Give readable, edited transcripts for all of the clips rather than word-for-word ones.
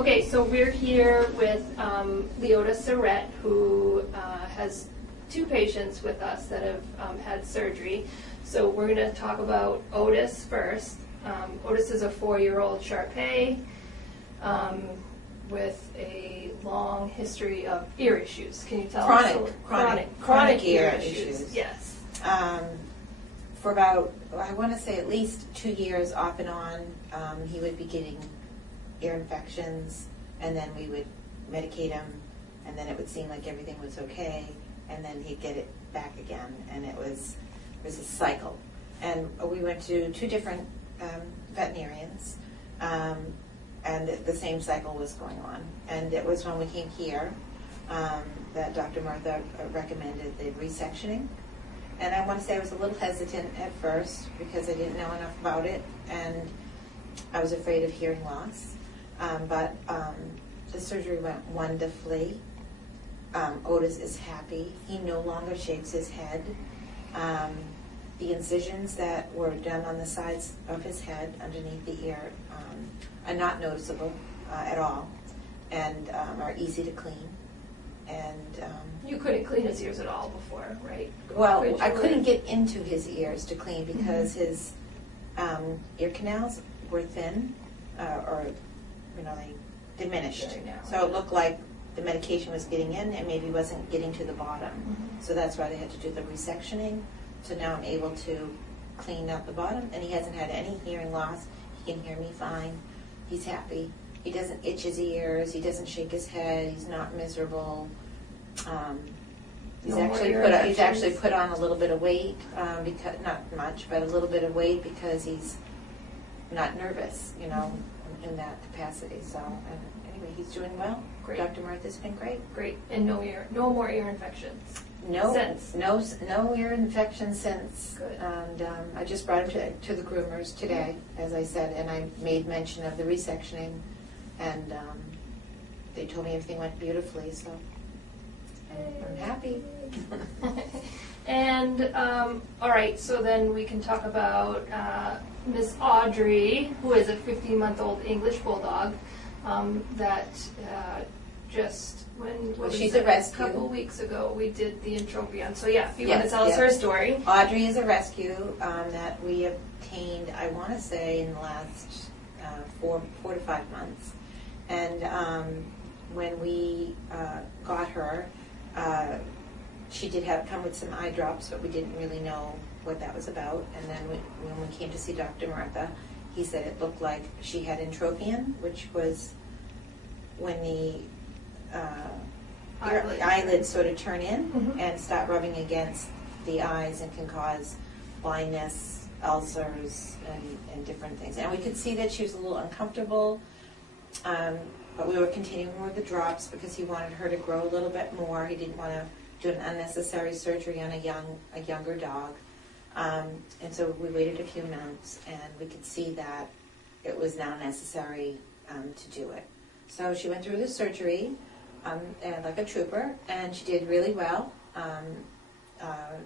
Okay, so we're here with Leota Sarrette, who has two patients with us that have had surgery. So we're going to talk about Otis first. Otis is a 4-year-old Shar-Pei with a long history of ear issues. Can you tell us? Chronic ear issues. Yes. For about, I want to say at least 2 years off and on, he would be getting ear infections, and then we would medicate him, and then it would seem like everything was okay, and then he'd get it back again, and it was a cycle. And we went to 2 different veterinarians, and the same cycle was going on. And it was when we came here that Dr. Martha recommended the resectioning. And I want to say I was a little hesitant at first because I didn't know enough about it, and I was afraid of hearing loss. But the surgery went wonderfully. Otis is happy. He no longer shakes his head. The incisions that were done on the sides of his head underneath the ear are not noticeable at all, and are easy to clean. And you couldn't clean his ears at all before, right? Well, I couldn't get into his ears to clean because his ear canals were thin, or they diminished. So it looked like the medication was getting in and maybe wasn't getting to the bottom. So that's why they had to do the resectioning. So now I'm able to clean out the bottom, and he hasn't had any hearing loss. He can hear me fine. He's happy. He doesn't itch his ears. He doesn't shake his head. He's not miserable. He's actually put on a little bit of weight, because not much, but a little bit of weight because he's not nervous, in that capacity. So anyway, he's doing well. Great. Dr. Martha's been great. Great, and no more ear infections. No ear infections since. Good. And I just brought him to the groomers today, as I said, and I made mention of the resectioning, and they told me everything went beautifully, so I'm happy. And all right, so then we can talk about Miss Audrey, who is a 15-month-old English bulldog that just she's a rescue. A couple weeks ago we did the entropion. So yeah, if you want to tell us her story. Audrey is a rescue that we obtained, I want to say, in the last 4 to 5 months. And when we got her, she did come with some eye drops, but we didn't really know what that was about. And then when we came to see Dr. Martha, he said it looked like she had entropion, which was when the eyelids sort of turn in and start rubbing against the eyes and can cause blindness, ulcers, and different things. And we could see that she was a little uncomfortable, but we were continuing with the drops because he wanted her to grow a little bit more. He didn't want to do an unnecessary surgery on a younger dog. And so we waited a few months, and we could see that it was now necessary to do it. So she went through the surgery and like a trooper, and she did really well.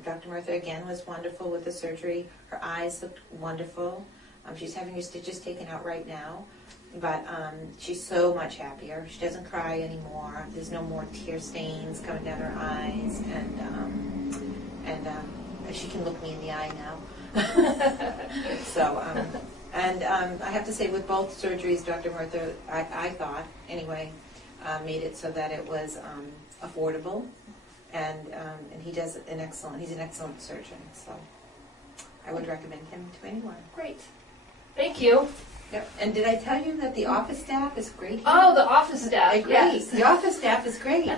Dr. Martha, again, was wonderful with the surgery. Her eyes looked wonderful. She's having her stitches taken out right now, but she's so much happier. She doesn't cry anymore. There's no more tear stains coming down her eyes, and she can look me in the eye now. So, I have to say, with both surgeries, Dr. Martha, I thought, anyway, made it so that it was affordable, and he's an excellent surgeon, so I would recommend him to anyone. Great. Thank you. Yep. And did I tell you that the office staff is great here? Oh, the office staff, Great. yes. The office staff is great.